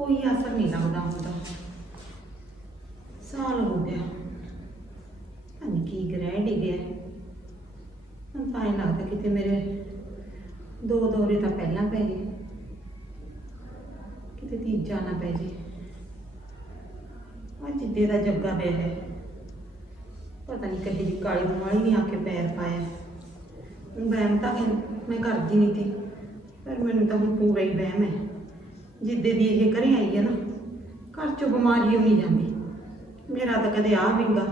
कोई असर नहीं लगता होंदा। साल हो गया पता की ग्रह डिगया। हम तो लगता कि मेरे दो दौरे तो पहला पै गए, कि तीजा ना पै जे। जिद्दे का जग्गा पै है, पता नहीं कहीं जी काली बमारी नहीं आके पैर पाया। वहम तो मैं करती नहीं थी, पर मैनू तो हम पूरा ही वहम है। जिद्दे दी ये घरें आई है ना, घर चो बीमारी नहीं जाती। मेरा तो कदे आ विंगा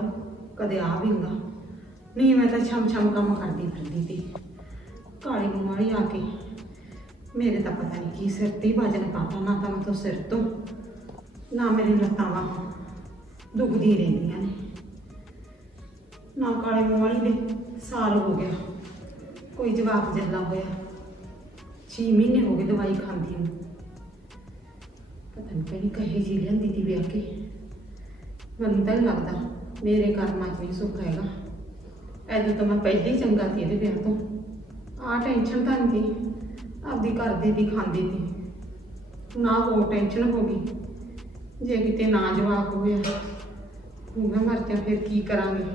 कदे आ विंगा नहीं, मैं तो छम छम काम करती फिरती थी। काली बीमारी आके मेरे तो पता नहीं की सिर ते वजन पाता, ना तो मतलब सिर तो ना मेरी लत्तां बाहां दुखदी रहिंदियां ने, ना काली बीमारी दे साल हो गया कोई जवाब जल्ला होया। 6 महीने हो गए दवाई खांदी नूं। पता नहीं कहीं कहे जी लियांदी थी ब्याह के। मैनूं तो नहीं लगता मेरे कर्मां च भी सुख हैगा। ऐदों तो मैं पहले ही चंगा थी ये ब्याह तो। आ टेंशन तो नहीं थी, आपदी करदी थी खांदी थी। ना वो टेंशन हो गई जे किते ना जवाब होया, मैं मर जा फिर की करांगे।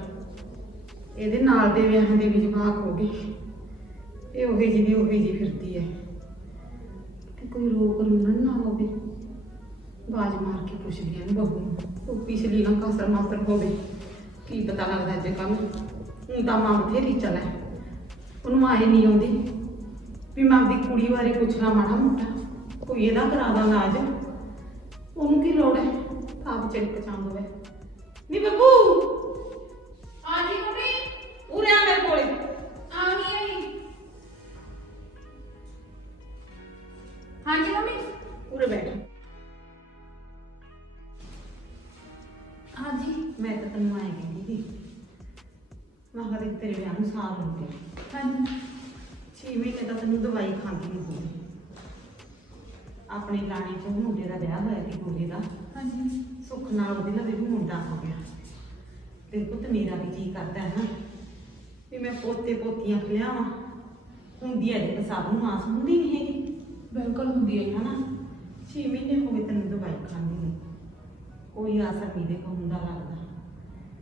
ਇਹਦੇ ਨਾਲ ਦੇ ਵਿਆਹਾਂ ਦੇ ਵੀ ਜਵਾਕ ਹੋ ਗਏ। ਇਹ ਉਹੀ ਜਿਹੀ ਦੀ ਉਹੀ ਜਿਹੀ ਫਿਰਦੀ ਹੈ ਕਿ ਕੋਈ ਰੋਕ ਰੂਣ ਨਾ ਹੋਵੇ। ਬਾਜ ਮਾਰ ਕੇ ਪੁੱਛਦੀ ਆ ਬਹੂ ਨੂੰ, ਉਹ ਪਿਛਲੀ ਨਾ ਕਸਰ ਮਾਸਰ ਹੋਵੇ ਕੀ ਪਤਾ ਲੱਗਦਾ ਅੱਜ ਕੱਲ੍ਹ। ਹੁਣ ਤਾਂ ਮਾਂ ਬਥੇਰੀ ਚੱਲ ਹੈ, ਉਹਨੂੰ ਆਏ ਨਹੀਂ ਆਉਂਦੀ ਵੀ ਮੈਂ ਆਪਦੀ ਕੁੜੀ ਬਾਰੇ ਪੁੱਛਣਾ ਮਾੜਾ ਮੋਟਾ, ਕੋਈ ਇਹਦਾ ਕਰਾ ਦਾ ਇਲਾਜ। ਉਹਨੂੰ ਕੀ ਲੋੜ ਹੈ ਆਪ ਚੱਲ ਪਛਾਣ ਹੋਵੇ। ਨੀ ਬੱਬੂ हाँ जी मम्मी, उरे आ मेरे कोले। आ गई आई। हाँ जी मम्मी, उरे बैठ। हाँ जी। मैं तो तेन आए कहती थी, मैं कहा तेरे ब्याह नूं साल हो गया। हाँ जी। 6 महीने तो तेन दवाई खांदी नहीं होगी। अपने लाने च मुंडे का ब्याह होया सी गोरे का। हाँ जी। सुख नाल ओहदे लवे भी मुंडा हो गया। तेरे पुत मेरा भी जी करता है ना भी मैं पोते पोतियां खिलावां। हुंदी है जे सब नूं आस हुंदी नहीं हैगी, बिल्कुल होंदी है। है ना। 6 महीने हो गए तेन दवाई खांदी नहीं, कोई असर नहीं देखो हुंदा लगदा।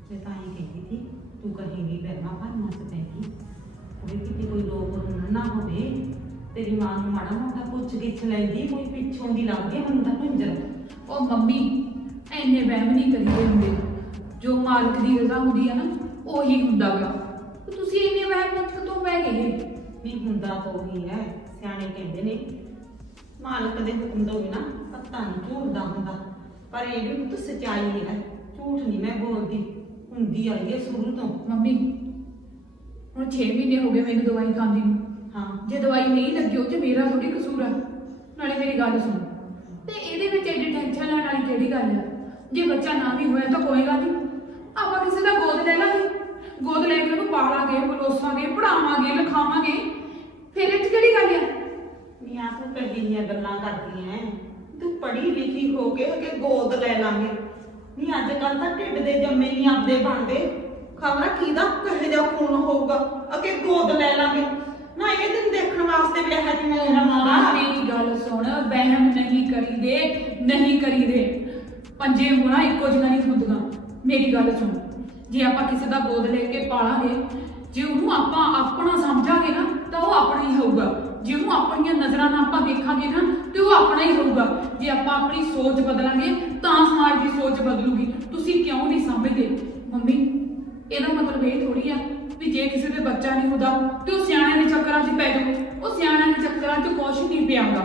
मैं तां ही कहती थी तू कहीं भी बहना भरना से पैगी कोई किते कोई रोग रूण ना होवे। तेरी मां नूं माड़ा मोटा पुੱਛ गिੱਛ लैंदी, कोई पिछों दी लगदी हुंदा भुंजर। ओ मम्मी, ऐने वहम नहीं करीदे हुंदे। जो मालिक दी रज़ा हुंदी है ना ਉਹੀ ਹੁੰਦਾ ਗਾ। ਤੇ ਤੁਸੀਂ ਇੰਨੇ ਵਹਿਮ ਵਿੱਚ ਕਦੋਂ ਪੈ ਗਏ? नहीं हुंदा तो ही है, सियाणे कहंदे ने मालक दे हुक्म तो बिना पत्ता नहीं झूठदा हुंदा। पर ये भी तो सच्चाई है, झूठ नहीं मैं बोलती, हुंदी आई है शुरू तो। ਮੰਮੀ ਹੁਣ 6 ਮਹੀਨੇ ਹੋ ਗਏ ਮੈਨੂੰ ਦਵਾਈ ਖਾਂਦੀ ਨੂੰ। हाँ ਜੇ ਦਵਾਈ ਨਹੀਂ ਲੱਗੀ ਉਹ 'ਚ ਮੇਰਾ ਥੋੜੀ ਕਸੂਰ ਆ। ਨਾਲੇ ਮੇਰੀ ਗੱਲ ਸੁਣ, ਤੇ ਇਹਦੇ ਵਿੱਚ ਐਡੀ ਟੈਨਸ਼ਨ ਲੈਣ ਵਾਲੀ ਕਿਹੜੀ ਗੱਲ ਆ? ਜੇ ਬੱਚਾ ਨਾ ਵੀ ਹੋਇਆ ਤਾਂ ਕੋਈ ਗੱਲ ਨਹੀਂ, ਆਪਾਂ ਕਿਸੇ ਦਾ ਗੋਦ ਲੈ ਲਾਂਗੇ। ਗੋਦ ਲੈ ਕੇ ਉਹਨੂੰ ਪਾਲਾਂਗੇ, ਪਲੋਸਾਂਗੇ, ਪੜਾਵਾਂਗੇ, ਲਿਖਾਵਾਂਗੇ, ਫਿਰ ਇਹ 'ਚ ਕਿਹੜੀ ਗੱਲ ਆ? नी आप कही दियां गल्लां करदी हैं, तू पढ़ी लिखी हो के अगे गोद ले लांगे। नी अजकल तां ढिड दे जम्मे नहीं आपदे बनदे, खबर किहदा कहे जा खून होऊगा अगे गोद ले लांगे। ना ये दिन देखण वास्ते भी है जी मेरा मुंडा। मेरी गल सुन, वहम नहीं करीदे, नहीं करीदे। पंजे होना इक्को जिहा नहीं ਹੁੰਦੀਆਂ। मेरी गल सुन, जे ਆਪਾਂ ਕਿਸੇ ਦਾ ਗੋਦ ਲੈ ਕੇ ਪਾਲਾਂਗੇ, ਜੇ ਉਹਨੂੰ ਆਪਾਂ ਆਪਣਾ ਸਮਝਾਂਗੇ ਨਾ ਤਾਂ ਉਹ ਆਪਣਾ ਹੀ ਹੋਊਗਾ। ਜੇ ਉਹਨੂੰ ਆਪਣੀਆਂ ਨਜ਼ਰਾਂ ਨਾਲ ਆਪਾਂ ਦੇਖਾਂਗੇ ਨਾ ਤੇ ਉਹ ਆਪਣਾ ਹੀ ਹੋਊਗਾ। ਜੇ ਆਪਾਂ ਆਪਣੀ ਸੋਚ ਬਦਲਾਂਗੇ ਤਾਂ ਸਮਾਜ ਦੀ ਸੋਚ ਬਦਲੂਗੀ। ਤੁਸੀਂ ਕਿਉਂ ਨਹੀਂ ਸਮਝਦੇ? ਮੰਮੀ, ਇਹਦਾ ਮਤਲਬ ਇਹ ਥੋੜੀ ਆ ਵੀ ਜੇ ਕਿਸੇ ਦੇ ਬੱਚਾ ਨਹੀਂ ਹੁੰਦਾ ਤੇ ਉਹ ਸਿਆਣਿਆਂ ਦੇ ਚੱਕਰਾਂ 'ਚ ਪੈ ਜਾਊ। ਉਹ ਸਿਆਣਿਆਂ ਦੇ ਚੱਕਰਾਂ 'ਚ ਕੁਛ ਨਹੀਂ ਪਿਆਗਾ।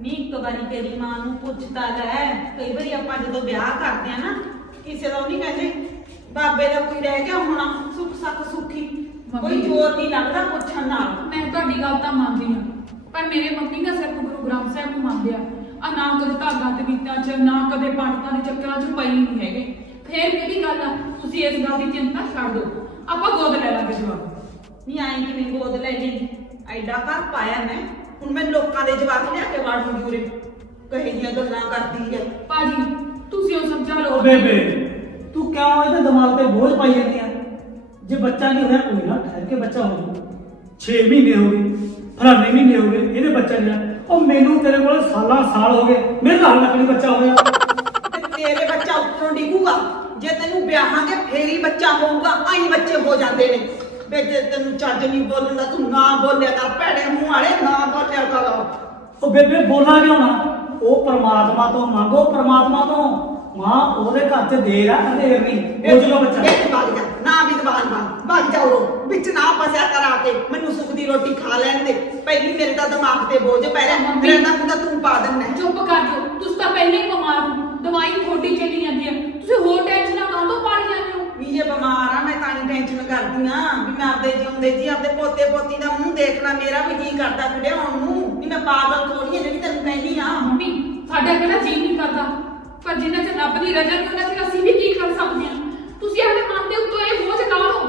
ਨੀ ਇੱਕ ਵਾਰੀ ਤੇਰੀ ਮਾਂ ਨੂੰ ਪੁੱਛਦਾ ਲੈ। ਕਈ ਵਾਰੀ ਆਪਾਂ ਜਦੋਂ ਵਿਆਹ ਕਰਦੇ ਆ ਨਾ, ਕਿਸੇ ਦਾ ਨਹੀਂ ਕਹਿੰਦੇ ਬਾਬੇ ਦਾ ਕੋਈ ਰਹਿ ਗਿਆ ਹੋਣਾ ਸੁੱਖ ਸੱਖ ਸੁੱਖੀ, ਕੋਈ ਜ਼ੋਰ ਨਹੀਂ ਲੱਗਦਾ ਪੁੱਛਣ ਨਾਲ। ਮੈਂ ਤੁਹਾਡੀ ਗੱਲ ਤਾਂ ਮੰਨਦੀ ਹਾਂ, ਪਰ ਮੇਰੇ ਮੰਮੀ ਨਾ ਸਿਰਫ ਗੁਰੂ ਗ੍ਰੰਥ ਸਾਹਿਬ ਨੂੰ ਮੰਨਦੇ ਆ ਨਾ ਕਦੇ ਧਾਗਾ ਤਵੀਤਾਂ 'ਚ, ਨਾ ਕਦੇ ਪੰਡਤਾਂ ਦੇ ਚੱਕਰਾਂ 'ਚ ਪਈ ਨਹੀਂ ਹੈਗੇ। ਫੇਰ ਕਿਹੜੀ ਗੱਲ ਆ? ਤੁਸੀਂ ਇਸ ਗੱਲ ਦੀ ਚਿੰਤਾ ਛੱਡ ਦਿਓ, ਆਪਾਂ ਗੋਦ ਲੈ ਲਾਂਗੇ ਜਵਾਬ। ਨਹੀਂ ਆਈ ਕਿਵੇਂ ਗੋਦ ਲੈ ਜੀ? ਐਡਾ ਘਰ ਪਾਇਆ ਮੈਂ, ਹੁਣ ਮੈਂ ਲੋਕਾਂ ਦੇ ਜਵਾਬ ਲਿਆ ਕੇ ਵਾੜ ਦੂੰਗੀ ਉਰੇ। ਕਹੇ ਦੀਆਂ ਗੱਲਾਂ ਕਰਦੀ ਹੈ। ਭਾਜੀ ਤੁਸੀਂ ਉਹ ਸਮਝਾ ਲਓ। ਬੇਬੇ ਤੂੰ ਕਿਉਂ ਇਹਦੇ ਦਿਮਾਗ ਤੇ ਬੋਝ ਪਾਈ ਜਾਂਦੀ ਆ? ਜੇ ਬੱਚਾ ਨਹੀਂ ਹੋਇਆ ਕੋਈ ਨਾ ਠਹਿਰ ਕੇ ਬੱਚਾ ਹੋ ਜਾਊ। 6 ਮਹੀਨੇ ਹੋ ਗਏ, ਫਲਾਣੇ ਮਹੀਨੇ ਹੋ ਗਏ, ਇਹਦੇ ਬੱਚਾ ਨਹੀਂ ਆ। ਉਹ ਮੈਨੂੰ ਤੇਰੇ ਕੋਲ ਸਾਲਾਂ ਸਾਲ ਹੋ ਗਏ, ਮੇਰੇ ਨਾਲ ਨਕਲੀ ਬੱਚਾ ਹੋਇਆ। ਤੇ ਤੇਰੇ ਬੱਚਾ ਉੱਪਰੋਂ ਡਿੱਗੂਗਾ, ਜੇ ਤੈਨੂੰ ਵਿਆਹਾਂਗੇ ਫੇਰ ਹੀ ਬੱਚਾ ਹੋਊਗਾ। ਆਈ ਬੱਚੇ ਹੋ ਜਾਂਦੇ ਨੇ। ਵੇ ਜੇ ਤੈਨੂੰ ਚੱਜ ਨਹੀਂ ਬੋਲਣਾ, ਤੂੰ ਨਾ ਬੋਲਿਆ ਕਰ, ਭੈੜੇ ਮੂੰਹ ਵਾਲੇ ਨਾ ਬੋਲਿਆ ਕਰ। ਉਹ ਬੇਬੇ ਬੋਲਾਂ ਕਿਉਂ ਨਾ? ਉਹ ਪ੍ਰਮਾਤਮਾ ਤੋਂ ਮੰਗੋ, ਪ੍ਰਮਾਤਮਾ ਤੋਂ। ਮਾਂ ਉਹਦੇ ਘਰ 'ਚ ਦੇਰ ਆ, ਅੰਧੇਰ ਨਹੀਂ। ਉਹ ਜਦੋਂ ਬੱਚਾ ਇਹ ਵਗ ਜਾ, ਨਾ ਵਿਦਵਾਨ ਵਗ ਜਾ, ਉਹ ਵਿੱਚ ਨਾ ਫਸਿਆ ਕਰ ਆ ਕੇ। ਮੈਨੂੰ ਸੁੱਖ ਦੀ ਰੋਟੀ ਖਾ ਲੈਣ ਦੇ। ਪਹਿਲੀ ਮੇਰੇ ਤਾਂ ਦਿਮਾਗ ਤੇ ਬੋਝ ਪੈ ਰਿਹਾ, ਮੇਰੇ ਨਾਲ ਤਾਂ ਤੂੰ ਪਾ ਦਿੰਦਾ। ਚੁੱਪ ਕਰ ਜਾਓ, ਤੁਸੀਂ ਤਾਂ ਪਹਿਲੇ ਹੀ ਬਿਮਾਰ ਹੋ, ਦਵਾਈ ਥੋੜੀ ਚੱਲੀ ਜਾਂਦੀ ਹੈ, ਤੁਸੀਂ ਹੋਰ ਟੈਨਸ਼ਨਾਂ ਕਾਹਤੋਂ ਪਾਣੀ ਜਾਂਦੇ ਹੋ? ਵੀ ਇਹ ਬਿਮਾਰ ਆ, ਮੈਂ ਤਾਂ ਹੀ ਟੈਨਸ਼ਨ ਕਰਦੀ ਆ ਵੀ ਮੈਂ ਆਪਦੇ ਜਿਉਂਦੇ ਜੀ ਆਪਦੇ ਪੋਤੇ ਪੋਤੀ ਦਾ ਮੂੰਹ ਦੇਖਣਾ। ਮੇਰਾ ਵੀ ਜੀ ਕਰਦਾ ਕੁੜੇ ਆਉਣ ਨੂੰ, ਨਹੀਂ ਮੈਂ ਪਾਗਲ ਥੋੜੀ ਆ ਜਿਹੜੀ ਤੈਨੂੰ ਕਹਿੰਦੀ ਆ। ਮੰਮੀ ਸਾਡਾ ਕਿਹੜਾ ਜੀ ਨਹੀਂ ਕਰਦਾ, ਪਰ ਜਿੰਨਾ ਚਿਰ ਰੱਬ ਦੀ ਰਜ਼ਾ ਨਹੀਂ ਉਹਨਾਂ ਚਿਰ ਅਸੀਂ ਵੀ ਕੀ ਕਰ ਸਕਦੇ ਹਾਂ। ਤੁਸੀਂ ਆਪਣੇ ਮਨ ਦੇ ਉੱਤੋਂ ਇਹ ਬੋਝ ਨਾ ਲਓ।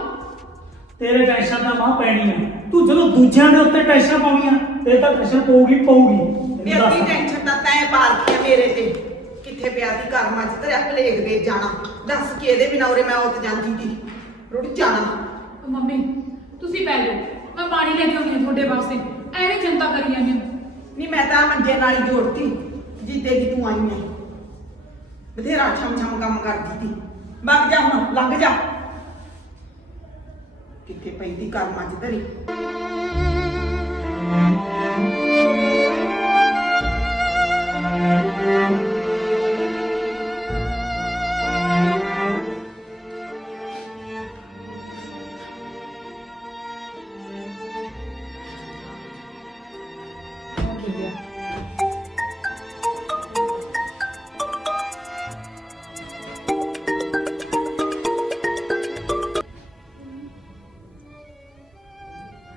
ਤੇਰੇ ਟੈਨਸ਼ਨ ਦਾ ਮਾਂ ਪੈਣੀ ਹੈ। ਤੂੰ ਜਦੋਂ ਦੂਜਿਆਂ ਦੇ ਉੱਤੇ ਟੈਨਸ਼ਨ ਪਾਉਣੀ ਆ, ਤੇ ਤਾਂ ਟੈਨਸ਼ਨ ਪਊਗੀ। ਮੇਰੀ ਟੈਨਸ਼ਨ ਤਾਂ ਤੈਂ ਪਾ ਰੱਖੀ ਆ ਮੇਰੇ ਤੇ। ਕਿੱਥੇ ਪਿਆ ਸੀ ਕਰਮਾਂ 'ਚ ਤੇਰਾ ਭਲੇਖ ਦੇ ਜਾਣਾ। ਦੱਸ ਕੇ ਇਹਦੇ ਬਿਨਾਂ ਉਰੇ ਮੈਂ ਉੱਤ ਜਾਂਦੀ ਸੀ, ਰੁੜ ਜਾਣਾ। ਮੰਮੀ ਤੁਸੀਂ ਬਹਿ ਜਾਓ, ਮੈਂ ਪਾਣੀ ਲੈ ਕੇ ਆਉਂਦੀ ਹਾਂ ਤੁਹਾਡੇ ਵਾਸਤੇ। ਐਵੇਂ ਚਿੰਤਾ ਕਰੀ ਜਾਂਦੇ ਹੋ। ਨਹੀਂ ਮੈਂ ਤਾਂ ਮੰਜੇ ਨਾਲ ਹੀ ਜੋੜਤੀ ਜਿੱਦੇ ਦੀ ਤੂੰ ਆਈ ਹੈ। ਬਥੇਰਾ ਛਮ ਛਮ ਕੰਮ ਕਰਦੀ ਸੀ। ਵਗ ਜਾ ਹੁਣ, ਲੰਘ ਜਾ। ਕਿੱਥੇ ਪੈਂਦੀ ਕਰਮਾਂ 'ਚ ਧਰੀ।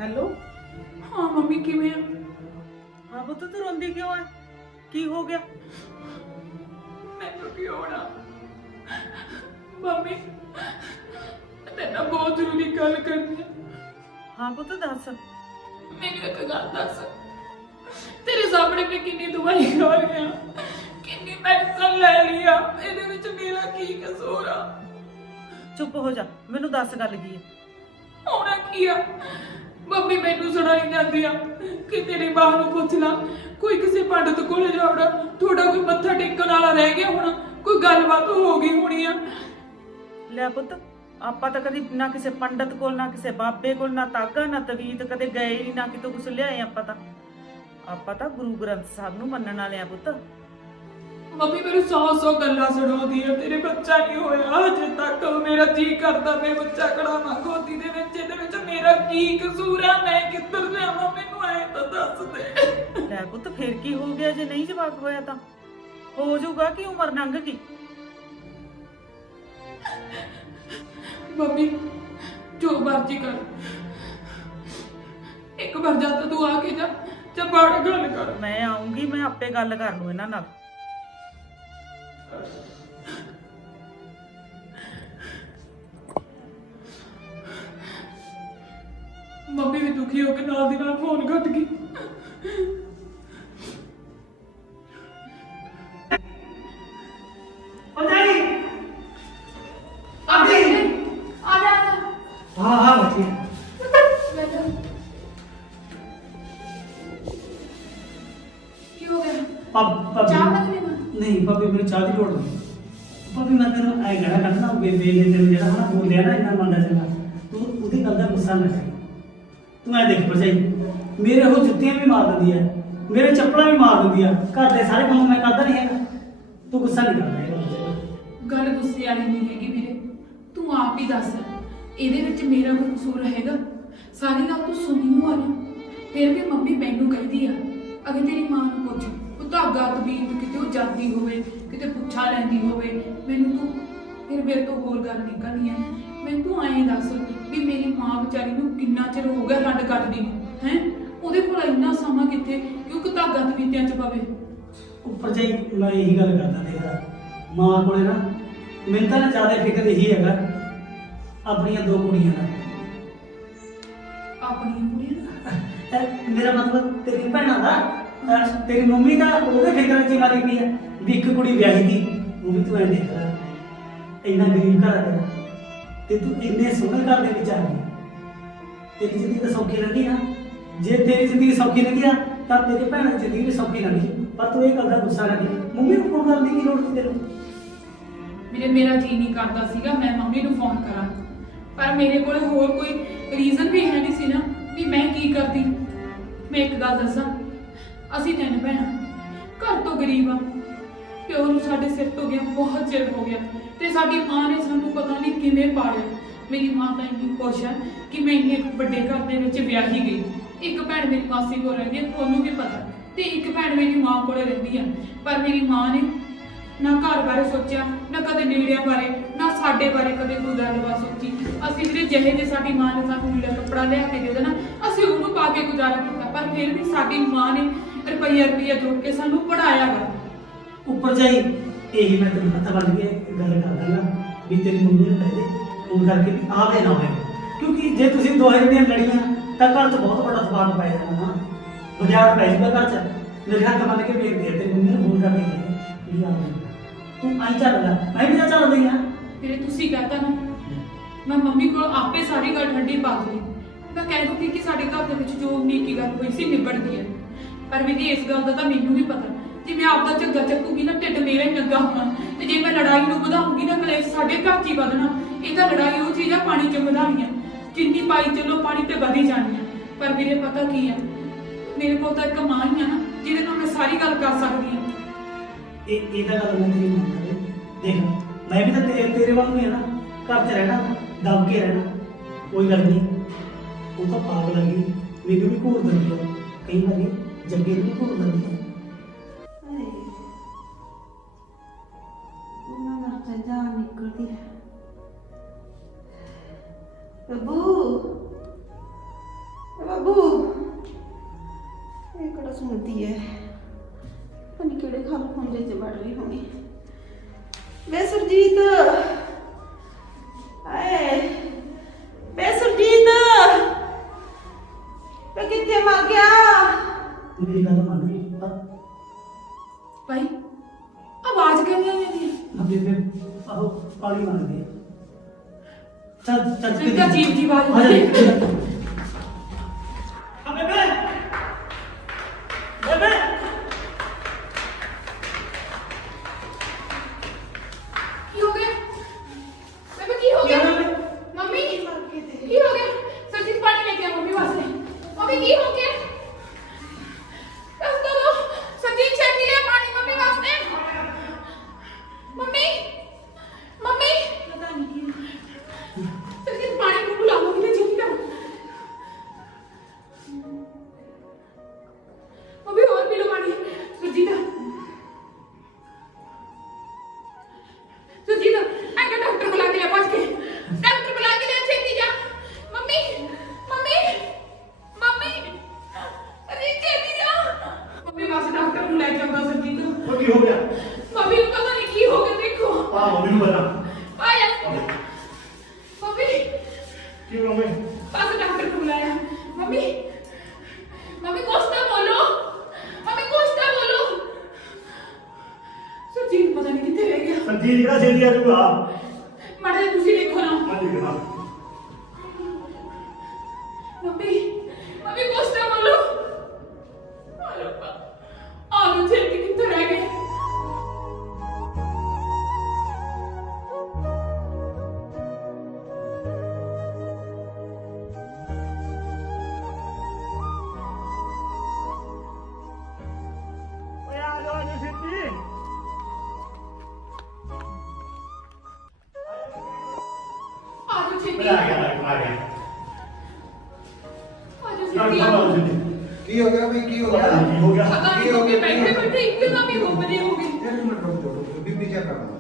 ਹੈਲੋ। ਹਾਂ ਮੰਮੀ ਕਿਵੇਂ ਆ? ਹਾਂ ਪੁੱਤ ਤੂੰ ਰੋਂਦੀ ਕਿਉਂ ਹੈ? ਕੀ ਹੋ ਗਿਆ? ਮੈਨੂੰ ਕੀ ਹੋਣਾ ਮੰਮੀ, ਤੇਰੇ ਨਾਲ ਬਹੁਤ ਜ਼ਰੂਰੀ ਗੱਲ ਕਰਨੀ ਹੈ। ਹਾਂ ਪੁੱਤ ਦੱਸ। ਮੈਨੂੰ ਇੱਕ ਗੱਲ ਦੱਸ, ਤੇਰੇ ਸਾਹਮਣੇ ਮੈਂ ਕਿੰਨੀ ਦਵਾਈ ਖਾ ਰਹੀ ਆ, ਕਿੰਨੀ ਮੈਡੀਸਨ ਲੈ ਲਈ ਆ, ਇਹਦੇ ਵਿੱਚ ਮੇਰਾ ਕੀ ਕਸੂਰ ਆ? ਚੁੱਪ ਹੋ ਜਾ, ਮੈਨੂੰ ਦੱਸ ਗੱਲ ਕੀ ਹੈ। ਹੋਣਾ ਕੀ ਆ? ਮੰਮੀ ਮੈਨੂੰ ਸੁਣਾਈ ਜਾਂਦੀ ਆ ਕਿ ਤੇਰੀ ਮਾਂ ਨੂੰ ਪੁੱਛ ਲਾ, ਕੋਈ ਕਿਸੇ ਪੰਡਤ ਕੋਲ ਜਾਵੜਾ, ਥੋੜਾ ਕੋਈ ਮੱਥਾ ਟੇਕਣ ਵਾਲਾ ਰਹਿ ਗਿਆ ਹੋਣਾ, ਕੋਈ ਗੱਲਬਾਤ ਹੋ ਗਈ ਹੋਣੀ ਆ। ਲੈ ਪੁੱਤ, ਆਪਾਂ ਤਾਂ ਕਦੀ ਨਾ ਕਿਸੇ ਪੰਡਤ ਕੋਲ, ਨਾ ਕਿਸੇ ਬਾਬੇ ਕੋਲ, ਨਾ ਤਾਗਾ ਨਾ ਤਵੀਤ ਕਦੇ ਗਏ ਨਹੀਂ, ਨਾ ਕਿਤੋਂ ਕੁਛ ਲਿਆਏ। ਆਪਾਂ ਤਾਂ ਗੁਰੂ ਗ੍ਰੰਥ ਸਾਹਿਬ ਨੂੰ ਮੰਨਣ ਵਾਲੇ ਆ ਪੁੱਤ। ਮੰਮੀ ਮੈਨੂੰ 100 ਗੱਲਾਂ ਸੁਣਾਉਂਦੀ ਆ, ਤੇਰੇ ਬੱਚਾ ਨਹੀਂ ਹੋਇਆ ਅਜੇ ਤੱਕ, ਮੇਰਾ ਜੀ ਕਰਦਾ ਮੈਂ ਬੱਚਾ ਕਢਾਵਾਂ ਗੋਦੀ ਦੇ ਵਿੱਚ, ਇਹਦੇ ਵਿੱਚ ਮੇਰਾ ਕੀ ਕਸੂਰ ਆ? ਮੈਂ ਕਿੱਧਰ ਜਾਵਾਂ? ਮੈਨੂੰ ਐ ਤਾਂ ਦੱਸ ਦੇ। ਲੈ ਪੁੱਤ ਫੇਰ ਕੀ ਹੋ ਗਿਆ? ਜੇ ਨਹੀਂ ਜਵਾਬ ਹੋਇਆ ਤਾਂ ਹੋ ਜਾਊਗਾ ਕਿ ਉਮਰ ਲੰਘ ਗਈ। ਮੰਮੀ ਜੋ ਮਰਜ਼ੀ ਕਰ, ਇੱਕ ਵਾਰ ਜਾ ਤਾਂ ਤੂੰ ਆ ਕੇ ਜਾ ਬਾਹਰ ਗੱਲ ਕਰ। ਮੈਂ ਆਉਂਗੀ, ਮੈਂ ਆਪੇ ਗੱਲ ਕਰ ਲੂ ਇਹਨਾਂ ਨਾਲ। ਮੰਮੀ ਵੀ ਦੁਖੀ ਹੋ ਕੇ ਨਾਲ ਦੀ ਨਾਲ ਫੋਨ ਕੱਟ ਗਈ। ਹਾਂ ਬੱਚੀ। ਕੀ ਹੋ ਗਿਆ? ਪਾਪਾ ਚਾਹ ਲੱਗਣੀ ਨਾ? ਨਹੀਂ ਪਾਪੀ, ਮੈਨੂੰ ਚਾਹ ਦੀ ਲੋੜ ਨਹੀਂ। ਪਾਪੀ ਮੈਂ ਤੈਨੂੰ ਐ ਕਹਿਣਾ ਕੱਢਣਾ, ਬੇਬੇ ਨੇ ਤੈਨੂੰ ਜਿਹੜਾ ਹਨਾ ਬੋਲਿਆ ਨਾ ਇੰਨਾ ਮੰਦਾ ਚੰਗਾ, ਤੂੰ ਉਹਦੀ ਗੱਲ ਦਾ ਗੁੱਸਾ ਨਾ ਕਰੀ। ਤੂੰ ਐ ਦੇਖ ਭਰਜਾਈ, ਮੇਰੇ ਉਹ ਜੁੱਤੀਆਂ ਵੀ ਮਾਰ ਦਿੰਦੀ ਆ, ਮੇਰੇ ਚੱਪਲਾਂ ਵੀ ਮਾਰ ਦਿੰਦੀ ਆ, ਘਰ ਦੇ ਸਾਰੇ ਕੰਮ ਮੈਂ ਕਰਦਾ ਨਹੀਂ ਹੈਗਾ। ਤੂੰ ਗੁੱਸਾ ਨਹੀਂ ਕਰਦਾ ਇਹ ਗੱਲ ਗੁੱਸੇ ਵਾਲੀ ਨਹੀਂ ਹੈਗੀ ਵੀਰੇ, ਤੂੰ ਆਪ ਹੀ ਦੱਸ, ਇਹਦੇ ਵਿੱਚ ਮੇਰਾ ਕੋਈ ਕਸੂਰ ਹੈਗਾ? ਸਾਰੀ ਗੱਲ ਤੂੰ ਸੁਣੀ ਹੋ ਆ ਨਾ, ਫਿਰ ਵੀ ਮੰਮੀ ਮੈਨੂੰ ਕਹਿੰਦੀ ਆ ਅਗੇ ਤੇਰੀ ਮਾਂ ਨੂੰ ਪੁੱਛ, ਉਹ ਧਾਗਾ ਤਬੀਤ ਕਿਤੇ ਉਹ ਜਾਂਦੀ ਹੋਵੇ, ਕਿਤੇ ਪੁੱਛਾ ਲੈਂਦੀ ਹੋਵੇ, ਮੈਨੂੰ ਤੂੰ ਫਿਰ ਮੇਰੇ ਤੋਂ ਹੋਰ ਗੱਲ ਨਿਕਲਣੀ ਆ। ਮੈਨੂੰ ਤੂੰ ਐਂ ਦੱਸ ਵੀ ਮੇਰੀ ਮਾਂ ਵਿਚਾਰੀ ਨੂੰ ਕਿੰਨਾ ਚਿਰ ਹੋ ਗਿਆ ਹੱਡ ਕੱਢਦੀ ਨੂੰ, ਹੈ ਉਹਦੇ ਕੋਲ ਇੰਨਾ ਸਮਾਂ ਕਿੱਥੇ ਕਿ ਉਹ ਧਾਗਾ ਤਬੀਤਿਆਂ ਚ ਪਵੇ? ਉੱਪਰ ਜਾਈ ਮੈਂ ਇਹੀ ਗੱਲ ਕਰਦਾ ਦੇਖਦਾ, ਮਾਂ ਕੋਲੇ ਨਾ ਮੈਨੂੰ ਤਾਂ ਨਾ ਜ਼ਿਆਦਾ ਫਿਕਰ ਇਹੀ ਹੈਗਾ ਆਪਣੀਆਂ 2 ਕੁੜੀਆਂ ਦਾ। ਆਪਣੀਆਂ ਕੁੜੀਆਂ ਦਾ? ਮੇਰਾ ਮਤਲਬ ਤੇਰੀ ਭੈਣਾਂ ਦਾ, ਤੇਰੀ ਮੰਮੀ ਦਾ ਉਹਦੇ ਫਿਕਰ ਚ ਮਾਰੀ ਪਈ ਹੈ ਵੀ ਇੱਕ ਕੁੜੀ ਵਿਆਹੀ ਦੀ, ਉਹ ਵੀ ਤੂੰ ਐ ਦੇਖ ਲੈ, ਇੰਨਾ ਗਰੀਬ ਘਰ ਆ ਤੇਰਾ, ਤੇ ਤੂੰ ਇੰਨੇ ਸੋਹਣੇ ਘਰ ਦੇ ਵਿੱਚ ਆ ਗਈ। ਤੇਰੀ ਜ਼ਿੰਦਗੀ ਤਾਂ ਸੌਖੀ ਰਹਿੰਦੀ ਨਾ। ਜੇ ਤੇਰੀ ਜ਼ਿੰਦਗੀ ਸੌਖੀ ਰਹਿੰਦੀ ਆ ਤਾਂ ਤੇਰੀ ਭੈਣ ਦੀ ਜ਼ਿੰਦਗੀ ਵੀ ਸੌਖੀ ਲੰਘੀ, ਪਰ ਤੂੰ ਇਹ ਗੱਲ ਦਾ ਗੁੱਸਾ ਨਾ ਕਰ। ਮੰਮੀ ਨੂੰ ਫੋਨ ਕਰਨ ਦੀ ਕੀ ਲੋੜ ਸੀ ਤੈਨੂੰ? ਮੇਰਾ ਜੀ ਨਹੀਂ ਕਰਦਾ ਸੀਗਾ ਮੈਂ ਮੰਮੀ ਨੂੰ ਫੋਨ ਕਰਾਂ, ਪਰ ਮੇਰੇ ਕੋਲ ਹੋਰ ਕੋਈ ਰੀਜ਼ਨ ਵੀ ਹੈ ਨਹੀਂ ਸੀ ਨਾ ਵੀ ਮੈਂ ਕੀ ਕਰਦੀ। ਮੈਂ ਇੱਕ ਗੱਲ ਦੱਸਾਂ, ਅਸੀਂ 3 ਭੈਣਾਂ, ਘਰ ਤੋਂ ਗਰੀਬ ਆ, ਪਿਓ ਨੂੰ ਸਾਡੇ ਸਿਰ ਤੋਂ ਗਿਆ ਬਹੁਤ ਚਿਰ ਹੋ ਗਿਆ, ਤੇ ਸਾਡੀ ਮਾਂ ਨੇ ਸਾਨੂੰ ਪਤਾ ਨਹੀਂ ਕਿਵੇਂ ਪਾਲਿਆ। ਮੇਰੀ ਮਾਂ ਤਾਂ ਇੰਨੀ ਖੁਸ਼ ਹੈ ਕਿ ਮੈਂ ਇੰਨੇ ਵੱਡੇ ਘਰ ਦੇ ਵਿੱਚ ਵਿਆਹੀ ਗਈ। ਇੱਕ ਭੈਣ ਮੇਰੀ ਮਾਸੀ ਕੋਲ ਰਹਿੰਦੀ ਹੈ, ਤੁਹਾਨੂੰ ਵੀ ਪਤਾ, ਤੇ ਇੱਕ ਭੈਣ ਮੇਰੀ ਮਾਂ ਕੋਲ ਰਹਿੰਦੀ ਆ। ਪਰ ਮੇਰੀ ਮਾਂ ਨੇ ਨਾ ਘਰ ਬਾਰੇ ਸੋਚਿਆ, ਨਾ ਕਦੇ ਨੇੜਿਆਂ ਬਾਰੇ, ਨਾ ਸਾਡੇ ਬਾਰੇ ਕਦੇ ਕੋਈ ਗੱਲਬਾਤ ਸੋਚੀ। ਅਸੀਂ ਜਿਹੜੇ ਜਿਹੇ ਜੇ ਸਾਡੀ ਮਾਂ ਨੇ ਸਾਨੂੰ ਲੀੜਾ ਕੱਪੜਾ ਲਿਆ ਕੇ ਦੇ ਦੇਣਾ, ਅਸੀਂ ਉਹਨੂੰ ਪਾ ਕੇ ਗੁਜ਼ਾਰਾ ਕੀਤਾ। ਪਰ ਫਿਰ ਵੀ ਸਾਡੀ ਮਾਂ ਨੇ ਰੁਪਈਆ ਜੋੜ ਕੇ ਸਾਨੂੰ ਪੜਾਇਆ ਵਾ। ਉੱਪਰ ਜਾਈ ਇਹੀ ਮੈਂ ਤੈਨੂੰ ਹੱਥ ਬੰਨ ਕੇ ਗੱਲ ਕਰ ਦਾਂਗਾ ਵੀ ਤੇਰੀ ਮੰਮੀ ਨੂੰ ਕਹਿ ਦੇ ਫੋਨ ਕਰਕੇ ਵੀ ਆਵੇ ਨਾ ਹੋਵੇ, ਕਿਉਂਕਿ ਜੇ ਤੁਸੀਂ ਦੋਹੇ ਜਿਹੜੀਆਂ ਲੜੀਆਂ ਤਾਂ ਘਰ 'ਚ ਬਹੁਤ ਵੱਡਾ ਸਵਾਲ ਪੈ ਜਾਣਾ ਨਾ, ਬੁਝਾੜ ਪੈ ਜਾਊਗਾ ਘਰ 'ਚ। ਮੇਰੇ ਹੱਥ ਬੰਨ ਕੇ ਵੇਖ ਦੇ ਤੇਰੀ ਮੰਮੀ ਨੂੰ ਫੋਨ ਕਰਕੇ ਕਹਿ ਵੀ ਆਵੇ। ਤੂੰ ਆਈ ਚੱਲ ਲੈ, ਮੈਂ ਵੀ ਤਾਂ ਚੱਲ ਰਹੀ ਹਾਂ। ਫਿਰ ਤੁਸੀਂ ਕਹਤਾ ਨਾ, ਮੈਂ ਮੰਮੀ ਕੋਲ ਆਪੇ ਸਾਰੀ ਗੱਲ ਠੰਡੀ ਪਾ ਦੂੰਗੀ। ਮੈਂ ਕਹਿ ਦੂੰਗੀ ਕਿ ਸਾਡੇ ਘਰ ਦੇ ਵਿੱਚ ਜੋ ਉਨੀਕੀ ਗੱਲ ਹੋਈ ਸੀ ਨਿਬੜ ਗਈ ਹੈ। ਪਰ ਵੀ ਇਸ ਗੱਲ ਦਾ ਤਾਂ ਮੈਨੂੰ ਵੀ ਪਤਾ, ਜੇ ਮੈਂ ਆਪਦਾ ਝੱਗਾ ਚੱਕੂਗੀ ਨਾ ਢਿੱਡ ਮੇਰਾ ਹੀ ਲੱਗਾ ਹੋਣਾ, ਤੇ ਜੇ ਮੈਂ ਲੜਾਈ ਨੂੰ ਵਧਾਉਂਗੀ ਨਾ ਕਲੇਸ਼ ਸਾਡੇ ਘਰ 'ਚ ਹੀ ਵਧਣਾ। ਇਹ ਤਾਂ ਲੜਾਈ ਉਹ ਚੀਜ਼ ਆ ਪਾਣੀ 'ਚ ਵਧਾਉਣੀ ਆ, ਜਿੰਨੀ ਪਾਈ ਚਲੋ ਪਾਣੀ ਤੇ ਵਧੀ ਜਾਣੀ ਆ। ਪਰ ਵੀਰੇ ਪਤਾ ਕੀ ਆ, ਮੇਰੇ ਕੋਲ ਤਾਂ ਇੱਕ ਮਾਂ ਹੀ ਆ ਨਾ ਜਿਹਦੇ ਨਾਲ ਮੈਂ ਸਾਰੀ ਗੱਲ ਕਰ ਸਕਦੀ ਹਾਂ। ਇਹਦਾ ਗੱਲ ਮੈਂ ਤੇਰੀ ਮੰਨਦਾ। ਦੇਖ ਮੈਂ ਵੀ ਤਾਂ ਤੇਰੇ ਵਾਂਗ ਹੀ ਆ ਨਾ, ਘਰ 'ਚ ਰਹਿਣਾ, ਦਬ ਕੇ ਰਹਿਣਾ, ਕੋਈ ਗੱਲ ਨਹੀਂ। ਉਹ ਤਾਂ ਪਾਗਲ ਹੈਗੀ, ਮੈਨੂੰ ਵੀ ਘੂਰ ਦਿੰਦੀ ਆ ਕਈ ਵਾਰੀ, ਜੱਗੇ ਨੂੰ ਵੀ ਘੂਰ ਦਿੰਦੀ ਆ। ਉਹਨਾਂ ਨਾਲ ਤਾਂ ਜਾਨ ਨਿਕਲਦੀ ਹੈ। ਬੱਬੂ ਬੱਬੂ, ਇਹ ਕਿਹੜਾ ਸੁਣਦੀ ਹੈ? ਪਤਾ ਕਿਹੜੇ ਖਾਲ ਖੁੰਝੇ 'ਚ ਵੜ ਰਹੀ ਹੋਣੀ। ਵੇ ਸੁਰਜੀਤ, ਆਏ ਵੇ ਸੁਰਜੀਤ, ਵੇ ਕਿੱਥੇ ਮਰ ਗਿਆ? ਮੇਰੀ ਗੱਲ ਮੰਨ ਲਈ ਭਾਈ ਆਵਾਜ਼ ਕਿਵੇਂ ਆ ਜਾਂਦੀ ਹੈ? ਨਾ ਬੇਬੇ, ਆਹੋ ਪਾਣੀ ਮੰਗਦੀ ਆ। ਚੱਲ ਚੱਲ ਮੈਨੂੰ ਤਾਂ ਅਜੀਬ ਜਿਹੀ ਆਵਾਜ਼ ਆ ਜਾ। ਆਉਂਦੀ ਹੈ। ਆ ਬੇਬੇ, ਬੇਬੇ ਕੀ ਹੋ ਗਿਆ ਬੇਬੇ, ਕੀ ਹੋ ਗਿਆ? ਮੰਮੀ ਕੀ ਹੋ ਗਿਆ? ਸਰਜੀਤ ਪਾਣੀ ਲੈ ਕੇ ਆ ਮੰਮੀ ਵਾਸਤੇ। ਮੰਮੀ ਕੀ ਹੋ ਗਿਆ? ਦੱਸ ਦੋ ਸਰਜੀਤ, ਛੇਤੀ ਲੈ ਪਾਣੀ ਮੰਮੀ ਵਾਸਤੇ। ਮੰਮੀ ਮੰਮੀ ਪਤਾ ਨਹੀਂ ਕੀ ਸਰਜੀਤ, ਪਾਣੀ ਨੂੰ ਬੁਲਾ ਲਓ ਕਿਤੇ ਛੇਤੀ ਕਰ। ਮੰਮੀ ਹੋਰ ਪੀ ਲਓ ਪਾਣੀ। ਸਰਜੀਤ ਸੁਜੀਤ, ਆਂਗਾ ਡਾਕਟਰ ਬੁਲਾ ਕੇ ਲਿਆ, ਭੱਜ ਕੇ ਡਾਕਟਰ ਬੁਲਾ ਕੇ ਲਿਆ, ਛੇਤੀ ਜਾ। ਮੰਮੀ ਮੰਮੀ ਮੰਮੀ, ਅਰੇ ਛੇਤੀ ਜਾ। ਮੰਮੀ ਬਸ ਡਾਕਟਰ ਨੂੰ ਲੈ ਕੇ ਆਉਂਦਾ। ਸੁਜੀਤ ਉਹ ਕੀ ਹੋ ਗਿਆ? ਮੰਮੀ ਨੂੰ ਪਤਾ ਨਹੀਂ ਕੀ ਹੋ ਗਿਆ, ਦੇਖੋ ਆ ਮੰਮੀ ਨੂੰ ਪਤਾ ਆਇਆ। ਮੰਮੀ ਕੀ ਮੰਮੀ? ਬਸ ਡਾਕਟਰ ਨੂੰ ਬੁਲਾਇਆ। ਮੰਮੀ ਮੰਮੀ ਕੁਛ ਤਾਂ ਬੋਲੋ, ਮੰਮੀ ਕੁਛ ਤਾਂ ਬੋਲੋ। ਸੁਜੀਤ ਪਤਾ ਨਹੀਂ ਕਿੱਥੇ ਰਹਿ ਗਿਆ। ਸੰਜੀਤ ਜਿਹੜਾ ਛੇਤੀ ਆ ਜੂਗਾ। ਮਾੜਾ ਜਿਹਾ ਤੁਸੀਂ ਦੇਖੋ ਨਾ। ਹਾਂਜੀ ਜਨਾਬ। ਮੰਮੀ ਮੰਮੀ ਕੁਛ ਤਾਂ ਬੋਲੋ। ਆ ਰੱਬਾ, ਆ ਨੂੰ ਛੇਤੀ ਕਿੱਥੇ ਰਹਿ ਗਏ? ਓਏ ਆ ਜਾ ਜੀ ਛੇਤੀ। ਆ ਜਾਓ ਛੇਤੀ, ਆ ਗਿਆ ਆ ਗਿਆ। ਆ ਜਾਓ ਚੱਲ ਛੇਤੀ। ਚਲੋ ਛੇਤੀ। ਕੀ ਹੋ ਗਿਆ ਬਈ? ਕੀ ਹੋ ਪਤਾ ਗਿਆ? ਨਹੀਂ ਕੀ ਹੋ ਗਿਆ। ਪਤਾ ਨਹੀਂ ਮੰਮੀ ਬੈਠੇ ਬੈਠੇ ਇੱਕਦਮ ਹੀ ਗੁੰਮਦੇ ਹੋ ਗਏ। ਇੱਕ ਮਿੰਟ ਰੁਕ ਜਾਓ, ਬੀਬੀ ਚੈੱਕ ਕਰਨਾ।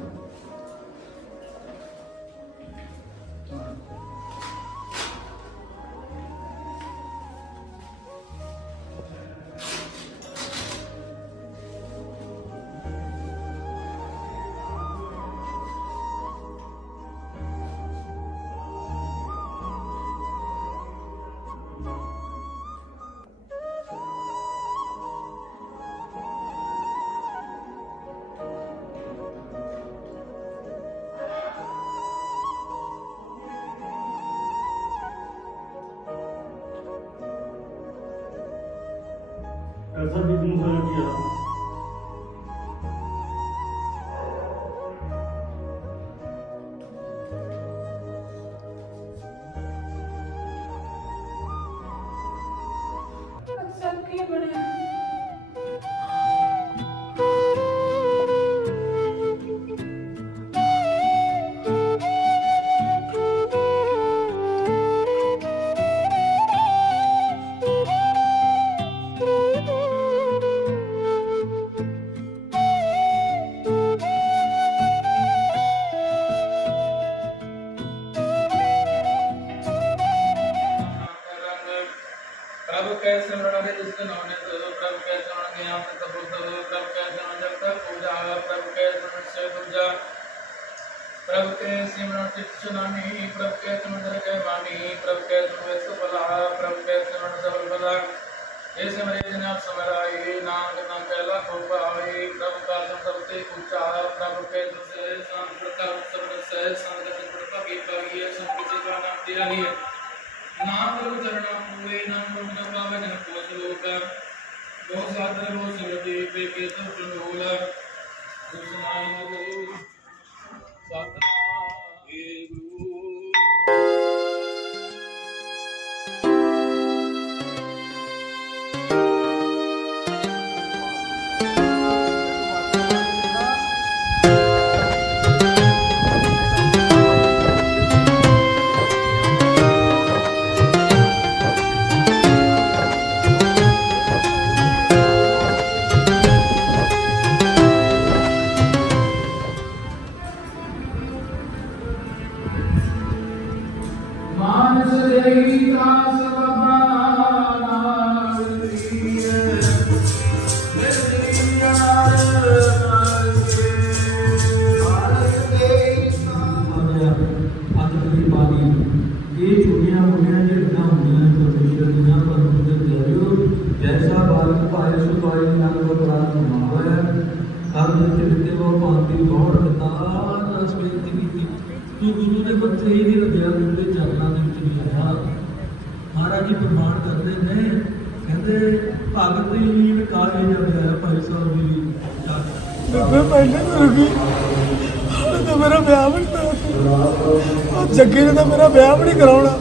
ਦੱਸਾਂ ਬੀਬੀ ਨੂੰ ਹੋਇਆ ਕੀ ਆ ਸਭ ਕੀ ਬਣਿਆ प्रभु के सिमरण ने जिसके नाम ने प्रभु के सिमरण ज्ञान तथा बुद्ध प्रभु के सिमरण जब तक पूजा प्रभु के सिमरण से दूजा प्रभु के सिमरण चित्तनानी प्रभु के सिमरण के वाणी प्रभु के सिमरण सुफला प्रभु के सिमरण सबल बला ये सिमरे जन आप समराई नाम का पहला हो पाए प्रभु का सबसे ऊंचा प्रभु के से संत प्रताप सबसे से संत के प्रताप की पाई सब किसी का नाम दिया नहीं है नाम गुरु चरणों पूरे नाम गुरु न पावे जन को श्लोक दो साधन रो सिमरति पे के तो चुनोला सुनाई गुरु सतनाम हे गुरु मानस देही त्रास बाबा नारिय ये छुट्टियां मुड़ियां झड़ना होंदियां परमेश्वर दियां पर मुझे प्यारियो जैसा बालक पाए सो पाए नाम को प्राण मावे हर दिन विद्या वो पांति गौर दान रस बेनती की तू गुरु ਦੇ ਬੱਚੇ ਹੀ ਨਹੀਂ ਲੱਗਿਆ ਉਹਦੇ ਚਰਨਾਂ ਦੇ ਵਿੱਚ ਨਹੀਂ ਆਇਆ ਮਹਾਰਾਜ ਜੀ ਪ੍ਰਮਾਣ ਕਰਦੇ ਨੇ ਕਹਿੰਦੇ ਭਗਤ ਦੀ ਨੀਂਦ ਕਾਲੇ ਜਾਂਦੇ ਆ ਭਾਈ ਸਾਹਿਬ ਦੀ मैं पहले तो रुकी तो मेरा ब्याह भी नहीं होया। जग्गे ने तो मेरा ब्याह भी नहीं कराना